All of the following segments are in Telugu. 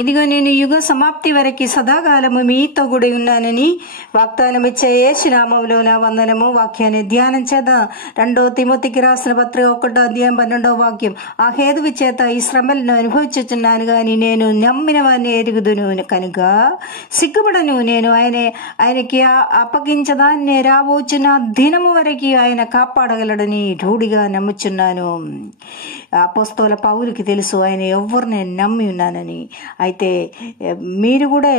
ఇదిగో నేను యుగ సమాప్తి వరకు సదాకాలము మీతో కూడా ఉన్నానని వాగ్దానం ఇచ్చే యేసు నామములో నా వందనము. వాక్యాన్ని ధ్యానం చేద్దాం. 2 తిమోతికి రాసిన పత్రిక 1వ అధ్యాయం 12వ వాక్యం. ఆ హేతువు చేత ఈ శ్రమలను అనుభవించుచున్నాను గాని నేను నమ్మిన వారిని ఎరుగుదును కనుక సిగ్గుపడను. నేను ఆయనకి అప్పగించదాన్ని రాబోచున్న దినము వరకు ఆయన కాపాడగలడని రూఢిగా నమ్ముచున్నాను. అపోస్తలుల పౌలుకి తెలుసు ఆయన ఎవరిని నమ్మి ఉన్నానని. అయితే మీరు కూడా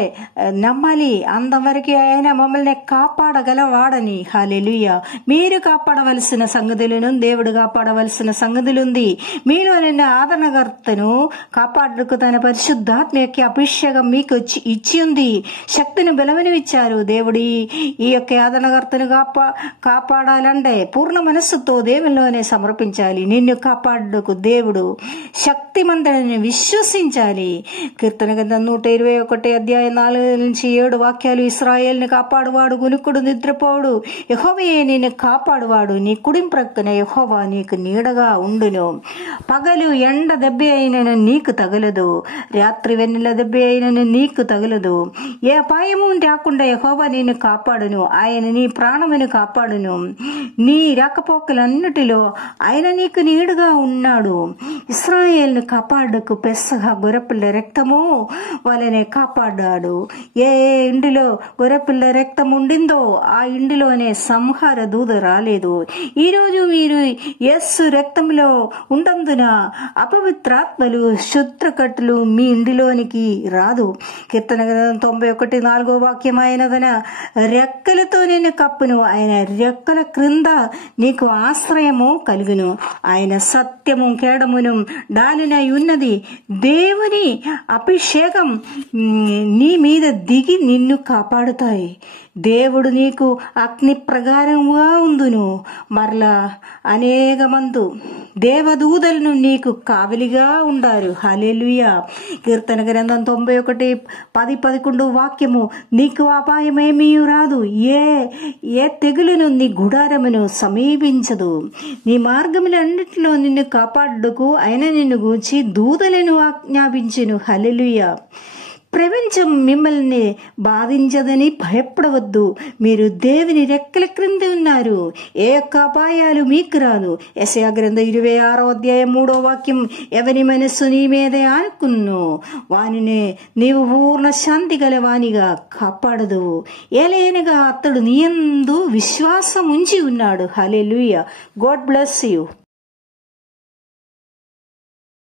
నమ్మాలి, అంతవరకు ఆయన మమ్మల్ని కాపాడగలవాడని. హల్లెలూయా. మీరు కాపాడవలసిన సంగతులను దేవుడు కాపాడవలసిన సంగతులుంది. మీలో నిన్న ఆదరణకర్తను కాపాడుకు తన పరిశుద్ధాత్మ యొక్క అభిషేకం మీకు ఇచ్చి ఉంది. శక్తిని బలమని ఇచ్చారు. దేవుడి ఈ యొక్క ఆదరణకర్తను కాపాడాలంటే పూర్ణ మనస్సుతో దేవునిలోనే సమర్పించాలి. నిన్ను కాపాడుకు దేవుడు శక్తిమంతుడని విశ్వసించాలి. కీర్తన గ్రంథం 121 అధ్యాయం 4-7 వాక్యాలు. ఇశ్రాయేలుని కాపాడువాడు గునుకుడు నిద్రపోడు, యెహోవాయే నిన్ను కాపాడువాడు. నీ కుడి ప్రక్కన యెహోవా నీకు నీడగా ఉండును. పగలు ఎండ దెబ్బ అయినను నీకు తగలదు, రాత్రి వెన్నెల దెబ్బ అయినను నీకు తగలదు. ఏ అపాయము రాకుండా యెహోవా నిన్ను కాపాడును. ఆయన నీ ప్రాణమును కాపాడును. నీ రాకపోకలన్నిటిలో ఆయన నీకు నీడుగా ఉన్నాడు. ఇశ్రాయేలును కాపాడుకు పెసహ గొర్రెపిల్ల రక్తము వాళ్ళనే కాపాడాడు. ఏ ఇంటిలో గొర్రెపిల్ల రక్తం ఉండిందో ఆ ఇంటిలోనే సంహార దూత రాలేదు. ఈరోజు మీరు యేసు రక్తంలో ఉండందున అపవిత్రాత్మలు శత్రుకట్టులు మీ ఇంటిలోనికి రాదు. కీర్తన 91:4 వాక్యం. ఆయన తన రెక్కలతో నేను కప్పును, ఆయన రెక్కల క్రింద నీకు ఆశ్రయము కలుగును. ఆయన సత్యము కేడమును డాలినై ఉన్నది. దేవుని అభిషేకం నీ మీద దిగి నిన్ను కాపాడుతాయి. దేవుడు నీకు అగ్ని ప్రకారముగా ఉందును. మరలా అనేక మందు దేవదూతలను నీకు కావలిగా ఉండారు. హల్లెలూయా. కీర్తన గ్రంథం 91:10-11 వాక్యము. నీకు అపాయమేమీ రాదు, ఏ తెగులను నీ గుడారమును సమీపించదు. నీ మార్గములన్నిటిలో నిన్ను కాపాడుకు ఆయన నిన్ను గూర్చి దూతలను ఆజ్ఞాపించెను. హల్లెలూయా. ప్రపంచం మిమ్మల్ని బాధించదని భయపడవద్దు. మీరు దేవుని రెక్కల క్రింద ఉన్నారు. ఏ యొక్క అపాయాలు మీకు రాదు. యెషయా గ్రంథం 26వ అధ్యాయం 3వ వాక్యం. ఎవరి మనస్సు నీ మీదే ఆనుకున్నో వానినే నీవు పూర్ణ శాంతి గల వానిగా కాపాడదు. ఏలైనగా అతడు నీ యందు విశ్వాసం ఉంచి ఉన్నాడు. హల్లెలూయా. God bless you.